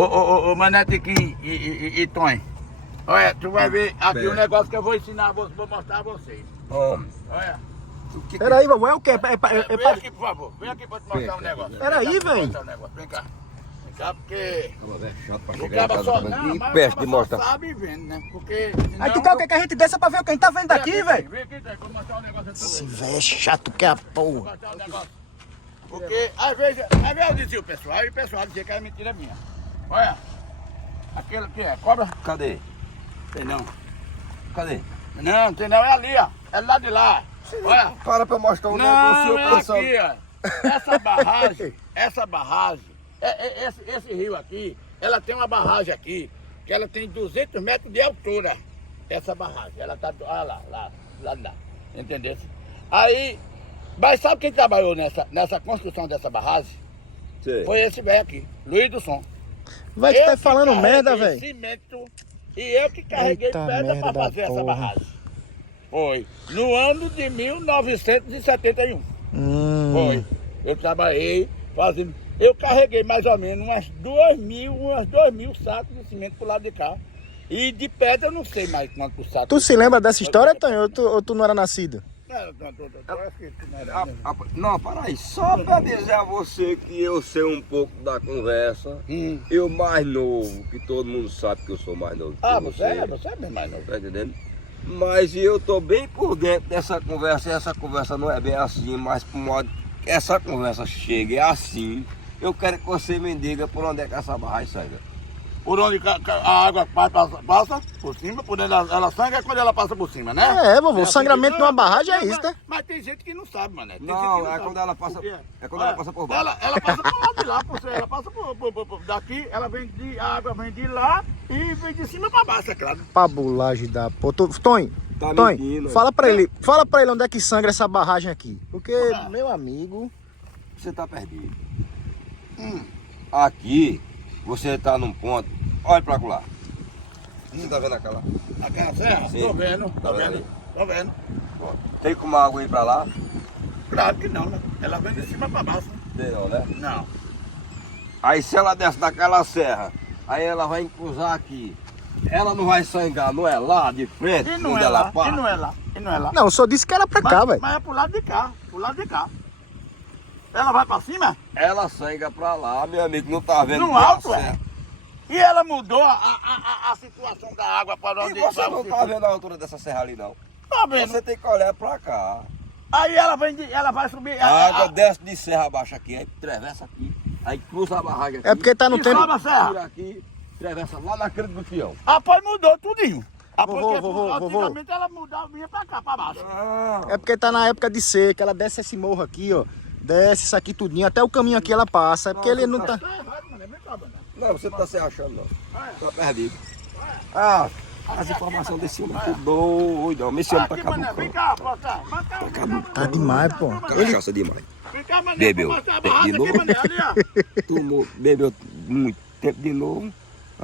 Ô, Manetequim e Tonho. Olha, tu vai ver aqui um negócio que eu vou ensinar, vou mostrar a vocês. Olha. Peraí, vovô, é o quê? Vem aqui, por favor. Vem aqui pra te mostrar um negócio. Peraí, velho. Vem cá. Vem cá, porque... Chato pra O chegar em cara casa só... também. Não, Que mas peste o de cara mostrar. só sabe vendo, né? Porque... Aí tu quer o que a gente desça pra ver quem tá vendo daqui, velho? Vem aqui, vou mostrar um negócio. Esse velho é chato que é a Vou porra. mostrar um negócio. Porque às vezes eu dizia o pessoal, e o pessoal dizia que era mentira minha. Olha. Aquele que é, cobra? Cadê? Tem não. Cadê? Não, tem não, é ali, ó. É lá de lá. Olha. Para pra mostrar um Não, negócio, é pessoal. aqui, ó. Essa barragem, esse rio aqui, ela tem uma barragem aqui, que ela tem 200 metros de altura. Essa barragem, ela tá, olha lá, entendeu? Aí, mas sabe quem trabalhou nessa construção dessa barragem? Sim. Foi esse velho aqui, Luiz do Som. Vai que tá falando carreguei merda, velho. cimento e eu que carreguei Eita pedra merda, para fazer essa porra. barragem. Foi no ano de 1971. Foi. Eu trabalhei fazendo. Eu carreguei mais ou menos umas 2.000 sacos de cimento pro lado de cá. E de pedra eu não sei mais quanto saco. Tu se lembra dessa história, Tonho? Ou tu não era nascido? Não, para aí. Só pra dizer a você que eu sei um pouco da conversa. Eu mais novo, que todo mundo sabe que eu sou mais novo. Ah, você é bem mais novo. Tá entendendo? Mas eu tô bem por dentro dessa conversa, e essa conversa não é bem assim, mas por modo que essa conversa chegue é assim, eu quero que você me diga por onde é que essa barragem sai. Por onde a água passa por cima, por onde ela sangra é quando ela passa por cima, né? É, vovô, o sangramento de uma barragem é isso, né? Mas tem gente que não sabe, mané. Tem gente que Não, é sabe. quando ela passa. Por quê? É quando ela passa por baixo. Ela passa por lá de lá, ela passa daqui, ela vem a água vem de lá e vem de cima pra baixo, é claro. Pabulagem da porra. Tonho, Tá Tonho, mentindo. fala pra ele onde é que sangra essa barragem aqui. Porque, meu amigo... Você tá perdido. Aqui, você tá num ponto. Olha pra lá. Você tá vendo aquela? Aquela serra? Sim. Tô vendo, Tá vendo? tô vendo. Tem como a água ir pra lá? Claro que não, né? Ela vem de cima pra baixo. Tem não, né? Não. Aí se ela desce daquela serra, aí ela vai cruzar aqui. Ela não vai sangrar, não é lá de frente, E não onde é ela lá, passa? e não é lá, e não é lá. Não, só disse que era pra cá, velho. Mas é pro lado de cá, pro lado de cá. Ela vai pra cima? Ela sangra pra lá, meu amigo, não tá vendo? No que alto, a é. serra. E ela mudou a situação da água para onde E você vai não tá vendo a altura dessa serra ali, não? Tá vendo? Você tem que olhar pra cá. Aí ela vai subir. A água desce de serra abaixo aqui, aí atravessa aqui, aí cruza a barragem aqui. É porque tá no E tempo... sobe a serra. Tira aqui, atravessa lá na cruz do fião. Após mudou tudinho. Vovô. Antigamente ela mudava, vinha pra cá, pra baixo. É porque tá na época de seca, ela desce esse morro aqui, ó. Desce isso aqui tudinho, até o caminho aqui ela passa. É porque ele não tá... Tá errado, mano, é bem cabana. Não, você não tá se achando, não. Tá perdido. Ah, as informações desse homem é tudo doido. Esse homem tá Aqui, mané, vem caducando. cá, posta. Vem cá, Tá demais, pô. Cachaça demais. Vem cá, mané, Bebeu. vou mostrar a De barraca novo? aqui, mané, ali, ó. Tomou, bebeu muito tempo de novo.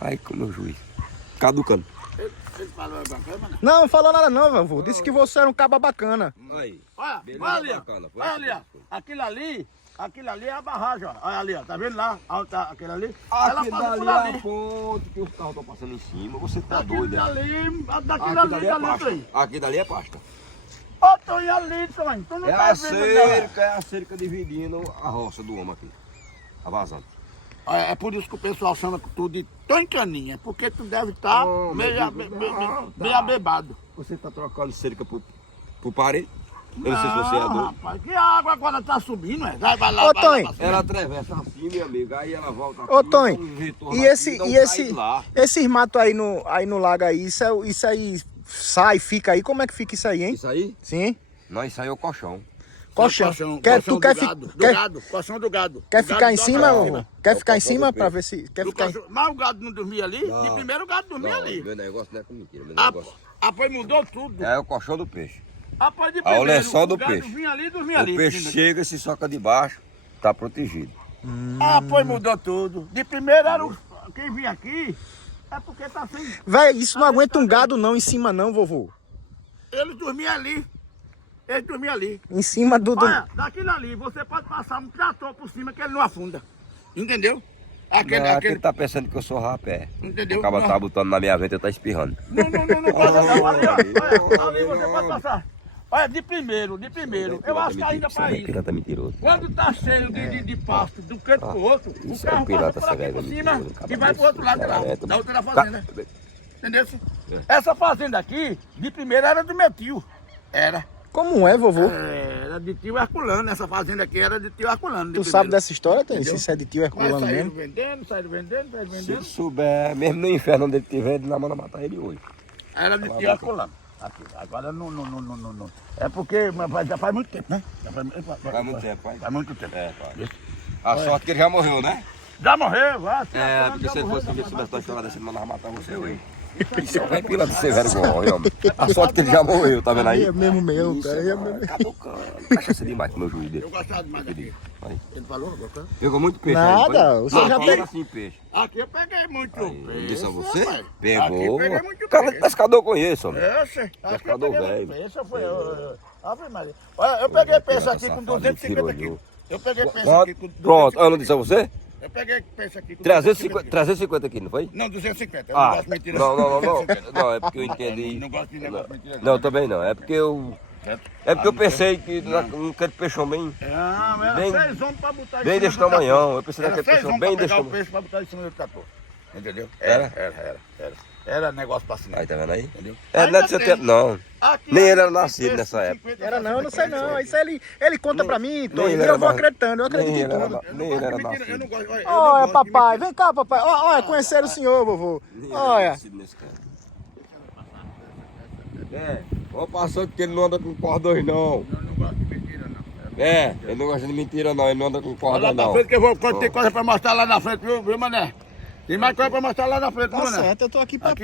Aí como o juiz. Caducando. Ele falou alguma coisa, mané? Não falou nada não, vovô. Disse que você era um caba bacana. Aí. Olha, Beleza, olha ali, ó. bacana, foi Olha ali, ó. Aquilo ali é a barragem, ó. Olha ali, ó. Tá vendo lá? Onde tá aquele ali? Aqui passa dali por é ali. a ponte que os carros estão passando em cima. Você tá Daquilo doido, né? dali, daquilo Aqui dali ali, é dali, pasta. Tonho. Aqui dali é pasta. Ô, Tonho, ali, Tonho. Tu não É tá a vendo, não. cerca, é a cerca dividindo a roça do homem aqui. A vazando. É por isso que o pessoal chama tu de Tonho Caninha, porque tu deve estar Não, meio meu Deus, não, meio tá. abebado. Você tá trocando cerca por parede? Eu não sei se você é doido. Rapaz, que a água agora tá subindo, é? Vai lá, Ô, vai Tonho. lá pra cima. Ela atravessa assim, meu amigo, aí ela volta aqui. Ô, Tonho, dá um retorno e aqui, dá um cair lá. esses matos aí no lago aí, isso aí sai, fica aí, como é que fica isso aí, hein? Isso aí? Sim. Não, isso aí é o colchão. Colchão. Colchão Tu quer, do fi- gado, quer, colchão do gado. quer O ficar gado em dorme cima, lá vovô? Quer ficar em colchão cima do pra peixe. ver se... Quer Do ficar em... colchão- Mas o gado não dormia ali? Não. De primeiro o gado dormia Não, ali. meu negócio não é com mentira, meu Ah, negócio. Após mudou tudo. É o colchão do peixe. Após de Ah, o primeiro, lençol do o gado peixe. Dormia ali, dormia O ali. peixe chega, se soca de baixo, tá protegido. Após mudou tudo. De primeiro era quem vinha aqui, é porque tá sem... Véi, isso não aguenta um gado não em cima não, vovô. Ele dormia ali. Ele dormia ali. Em cima do... Olha, daquilo ali, você pode passar um trator por cima que ele não afunda. Entendeu? Aquele tá pensando que eu sou rapé. Entendeu? O cara tá botando na minha venta e tá espirrando. Não passa não. Ali, ó. Ali você pode passar. Olha, de primeiro. Eu acho que ainda para isso. Pirata mentiroso. Quando tá cheio de pasto de um canto pro outro, o isso é carro pirata, passa por aqui essa por velha cima mentira, e vai pro outro lado de lá, cabareta. da outra fazenda. Entendeu? Essa fazenda aqui, de primeiro era do meu tio. Era. Como é, vovô? Era de tio Herculano. Essa fazenda aqui era de tio Herculano. Tu sabe dessa história, tem? Entendeu? Se isso é de tio Mas Herculano saíram mesmo? vendendo, saíram Se eu vendendo. souber, mesmo no inferno onde ele estiver, ele na mão matar ele hoje. Era de tio Herculano. Aqui, agora não. É porque já faz muito tempo, né? Faz muito tempo, pai. Faz muito tempo. É, pai. A sorte que ele já morreu, né? Já morreu, vai. Porque se ele fosse ninguém soubesse da história desse, ele não ia matar você hoje. Isso vai pila de ser vergonha, homem. A sorte que ele já morreu, tá vendo aí? É mesmo meu, Isso, cara. É mano, mesmo. caducando. Cachaça demais com o meu juiz dele. Eu gostava demais daqui. Vai. Ele falou, não gostou? Pegou muito peixe Nada, aí, você foi? já Não, pegou. assim peixe. Aqui eu peguei muito peixe. Disse a você? rapaz. Pegou. Aqui eu peguei muito Cara de peixe. pescador eu conheço, homem. Esse, aqui eu Pescador peguei velho. muito peixe. Foi Ave Maria. Olha, eu peguei peixe aqui com safado, 250 tirou, quilos. Eu peguei peixe Quanto? aqui com 250 Pronto, eu não disse a você? Eu peguei peixe aqui com 350 aqui, não foi? Não, 250. Eu não Ah, gosto de mentira. não. Não, é porque eu entendi. Não gosto de negócio de mentira. Não, também não. É porque eu pensei que naquele peixão bem. Era Bem- 6 homens pra botar em bem cima desse do trator. tamanhão. Eu pensei Era naquele 6 peixão homens bem pra desse pegar o tamanho. peixe pra botar em cima do trator. Entendeu? Era? Era negócio pra assinar. Aí, tá vendo aí? Entendeu? É, não é do seu tempo, não. Aqui Nem ainda ele era tem nascido peixe nessa de época. 50, Era não, eu não sei não. Isso ele conta pra mim, Tony, nem e ele eu vou era acreditando, eu nem acredito em ele era tudo. Eu não Nem gosto ele era de mentira, eu nascido. não gosto. Olha, papai, vem cá, papai. Olha, conhecer o senhor, vovô. Nem ele era Olha. nascido nesse canto. Vou passando que ele não anda com cordões, não. Eu não gosto de mentira, não. Ele não gosta de mentira, não. Ele não anda com Olha corda, lá pra não. frente que eu vou, quando tem coisa pra mostrar lá na frente, viu, mané? Tem mais coisa pra mostrar lá na frente, Tá viu, mané? certo, eu tô aqui pra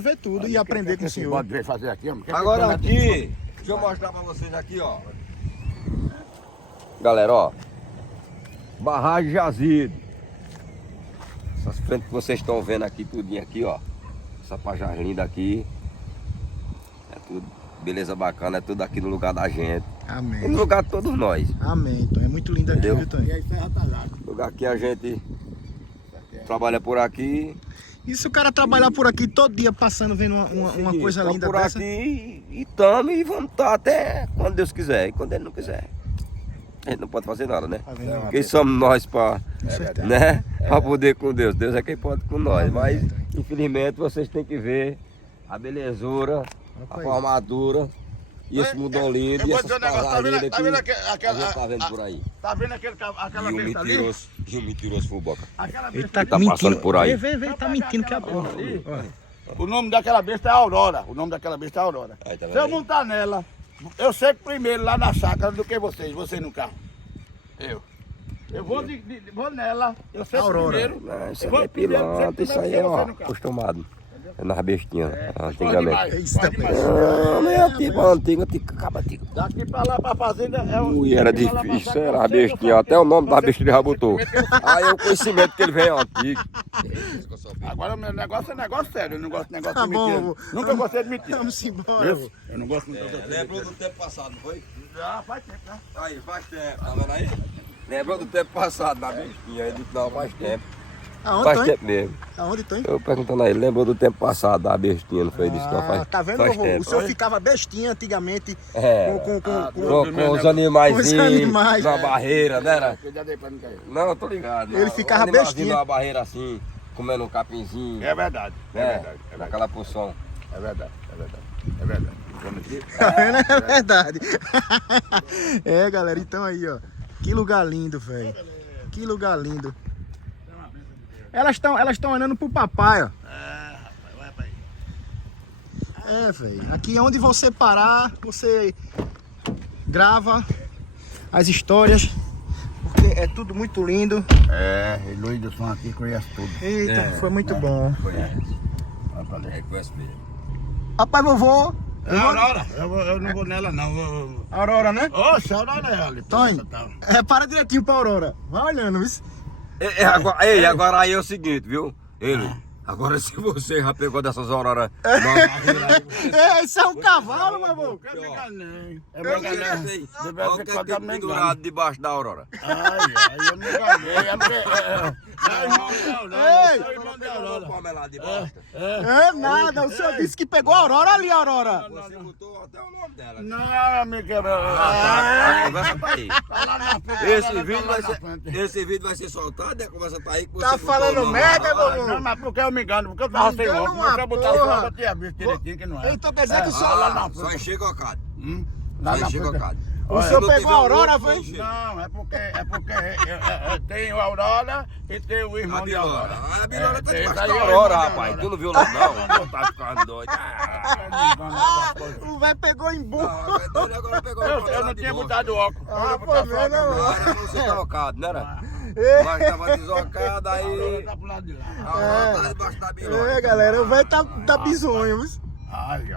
ver tudo e aprender com o senhor. Pode ver fazer aqui, homem. Agora aqui, deixa eu mostrar pra vocês aqui, ó. Galera, ó. Barragem Jazido. Essas frentes que vocês estão vendo aqui, tudinho aqui, ó. Essa pajagem linda aqui. É tudo beleza bacana, é tudo aqui no lugar da gente. E Amém. no lugar de todos nós. Amém, Tony. É muito lindo aqui, Entendeu? viu, Tony? E aí, Serra Talhada. No lugar que a gente trabalha por aqui. E se o cara trabalhar por aqui todo dia passando, vendo uma coisa Tamo linda por dessa? aqui e estamos e vamos estar até quando Deus quiser. E quando Ele não quiser, a gente não pode fazer nada, né? Tá vendo? Quem somos nós para, Com certeza. né? Para poder com Deus. Deus é quem pode com nós. Mas, infelizmente, vocês têm que ver a belezura, a formadura e esse mundão lindo Eu e vou essas dizer um negócio, tá palavras vendo, que tá vendo a gente tá vendo por aí. Tá vendo aquela besta ali? E o mentiroso fuboca. Aquela Ele besta tá ali. mentindo. por aí. Vem, tá mentindo que é bom. Ali. O nome daquela besta é Aurora. O nome daquela besta é Aurora. Aí, tá vendo Se eu aí? montar nela, eu chego primeiro lá na chácara do que vocês no carro. Eu vou nela, eu chego Aurora. primeiro. Não, isso eu aí vou é primeiro, pilantra, chego isso aí primeiro é que você ó, no carro. acostumado. É nas bestinhas, Pode antigamente. demais, Isso pode também. demais. Não é tipo antigo, acaba antigo. Daqui pra lá pra fazenda é um. Ui, era daqui pra lá pra difícil, chácara, era eu sei, bestinha. eu Até o nome da faço- besta ele já botou. você primeiro que eu- Aí é o conhecimento que ele vem é antigo. Agora o meu negócio é negócio sério, eu não gosto de negócio Tá de mentira. bom, Nunca gostei de mentira. Vamos embora. Viu? Eu não gosto muito de Lembrou do tempo passado, não foi? Já faz tempo, né? Aí, faz tempo, tá vendo aí? Lembrou do tempo passado da bestinha? Ele disse, não, faz tempo. Aonde, Faz Tony? tempo mesmo. Aonde, Tony? Eu perguntando a ele, lembrou do tempo passado da bestinha, não foi? Ele disse, não, faz, Tá vendo, faz vovô? tempo. O senhor ficava bestinha antigamente É. com Com os animaizinhos, Com os animais, na é. barreira, né? Era? Cuidado aí pra não cair. Não, eu tô ligado. Ele não. ficava Um animalzinho bestinha. numa barreira assim, comendo um capinzinho. É verdade, é né? verdade, é verdade. Naquela porção. É verdade, é verdade, é verdade. Vou mentir? Tá vendo? É verdade. É, galera, então aí, ó. Que lugar lindo, velho. Que lugar lindo. Elas estão olhando pro papai, ó. Vai pra aí. É, velho. Aqui é onde você parar, você grava as histórias, porque é tudo muito lindo. É, e Luiz do Som aqui conhece tudo. Eita, foi muito bom. Conhece. Vai pra ali. Conhece mesmo. Papai, vovô. É Aurora, eu não vou nela não. Aurora, né? Oxe, a Aurora é ali. Tony, para direitinho pra Aurora. Vai olhando, isso. Agora aí é o seguinte, viu? Ele, Agora se você já pegou dessas auroras... Esse é um cavalo, meu irmão. Eu me enganei. Eu me Eu enganei. sei. Deve Olha o ser que quando tem eu me engano. pendurado debaixo da aurora. Ai, eu me enganei. É porque... É irmão de Aurora. Ei! Sou irmão de Aurora. Come lá debaixo. É nada, o senhor disse que pegou a Aurora ali, a Aurora. Você botou até o nome dela. Não, amigo. A conversa tá aí. Tá lá na frente. Esse vídeo vai ser soltado e a conversa tá aí. Que Tá você botou falando o nome merda, lá. meu irmão? Não, mas porque eu me engano, porque eu tava sem Engana óculos. uma Se eu botasse porra. óculos, eu tinha visto direitinho que não é. Então quer dizer que o senhor... lá na Ah, só frente. encher cocado. Lá Só na encher frente. cocado. O senhor pegou a Aurora, foi? Não, é porque tem o Aurora e tem o irmão A de Aurora. Bilora. A Bilora tá esse debaixo aí da é o aurora, irmão de rapaz. Aurora. Tu não viu lá não? Tá ficando doido. O velho pegou em burro. Agora pegou Eu não tinha botado óculos. Ah, Eu pô, botava vê, não. óculos. Era pra você colocado, né? Mas tava deslocado A Aurora aí. tá pro lado de lá. A aurora tá debaixo da Bilora. É, galera, o velho tá bizonho, viu? Ai, ai.